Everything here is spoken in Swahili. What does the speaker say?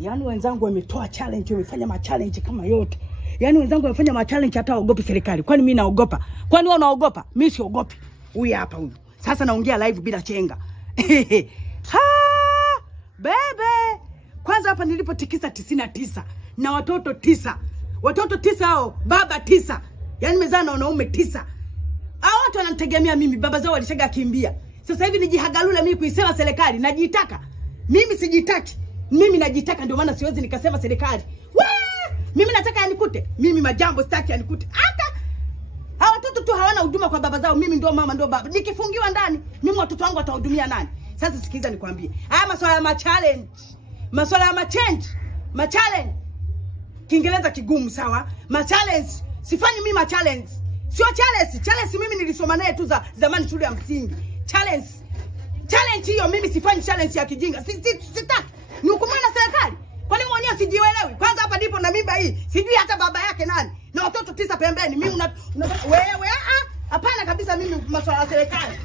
Yaani wenzangu wametoa challenge, wamefanya ma challenge kama yote. Yaani wenzangu wamefanya ma challenge hata waogopi serikali. Kwani mimi naogopa? Kwani wewe unaogopa? Mimi siogopi. Huyu hapa huyu. Sasa naongea live bila chenga. Ha! Bebe. Kwanza hapa nilipotikisa 99 na watoto 9. Watoto 9 hao, baba 9. Yaani mezana na wanaume 9. Hao watu wananitegemea mimi, baba zao walishaga kimbia. Sasa hivi nijihagalula mimi kuisema serikali, najitaka. Mimi sijitaki. Mimi najitaka, ndio maana siwezi nikasema serikali. Mimi nataka yanikute. Mimi majambo sitaki yanikute. Hata hao watoto tu hawana huduma kwa baba zao. Mimi ndio mama ndio baba. Nikifungiwa ndani, mimi watoto wangu watahudumia nani? Sasa sikiliza nikwambie. Haya masuala ya challenge. Masuala ya challenge. Kiingereza kigumu sawa? Challenge. Sifanyi mimi challenge. Sio challenge. Challenge mimi nilisoma naye tu zamani shule ya msingi. Challenge hiyo mimi sifanyi challenge ya kijinga. Sitaki. Ni hukumu na serikali. Kwani mwenyewe sijielewi? Kwanza hapa ndipo na mimba hii. Sijui hata baba yake nani. Na watoto 9 pembeni. Mimi wewe hapana kabisa mimi masuala ya serikali.